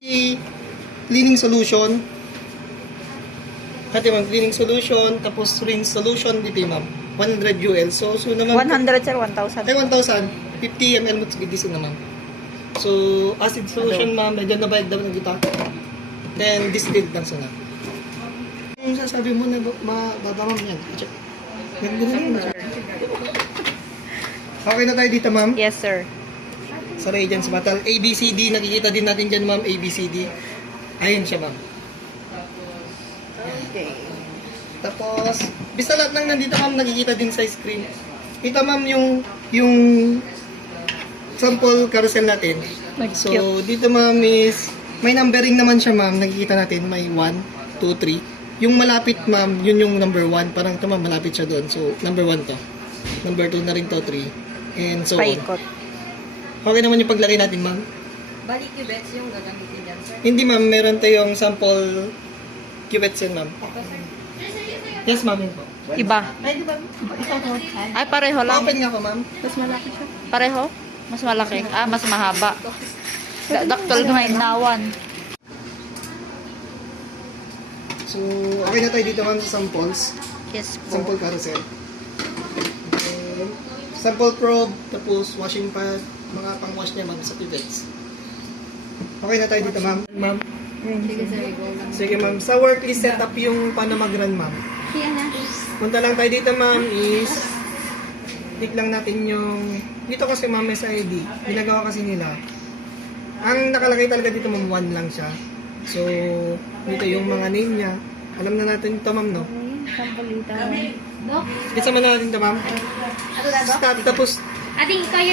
Cleaning solution. Ate ma'am, cleaning solution, tapos rinse solution dito ma'am. 100 UL. So naman 100 sir, 1,000. ay 1,000. 50 ml mo dito na ma'am. So acid solution ma'am, medyo nabayag daw ng kita. Then distilled lang sana. Yung sasabi mo na baba ma'am yan. Check. Ganda na yun. Okay na tayo dito ma'am. Yes sir. Sa Radiance Metal. ABCD, nakikita din natin dyan ma'am, ABCD. Ayun siya ma'am. Okay. Tapos, basta lahat ng nandito ma'am, nakikita din sa screen. Kita ma'am yung sample carousel natin. So, dito ma'am is, may numbering naman siya ma'am, nakikita natin, may 1, 2, 3. Yung malapit ma'am, yun yung number 1. Parang ito ma'am, malapit siya doon. So, number 1 to. Number 2 na rin to, 3. And so on. Paikot. Okay naman yung paglagay natin ma'am. Bali cubettes yung gagamitin dyan, sir. Hindi ma'am, meron tayong sample cuvettes yan ma'am. Yes ma'am, yun po. Iba. Ay, di ba? Ikaw mo. Ay, pareho lang. Open nga po ma'am. Mas malaki siya. Pareho? Mas malaki. Ah, mas mahaba. Daktol may nawan. So, okay na tayo dito ma'am sa samples. Yes po. Sample carousel. Sample probe, tapos washing pad, mga pang-wash niya ma'am sa pipettes. Okay na tayo dito ma'am. Ma'am. Sige, sir. Go lang. Sige ma'am. Sa work is set up yung paano mag-run ma'am. Yan na. Punta lang tayo dito ma'am is click lang natin yung dito kasi ma'am may sa ID. Ginagawa kasi nila. Ang nakalagay talaga dito ma'am 1 lang siya. So dito yung mga name niya. Alam na natin ito ma'am no. Sampalita. Dok? Isama na natin ito ma'am. Ato na, Dok? Start tapos Ating ikaw yun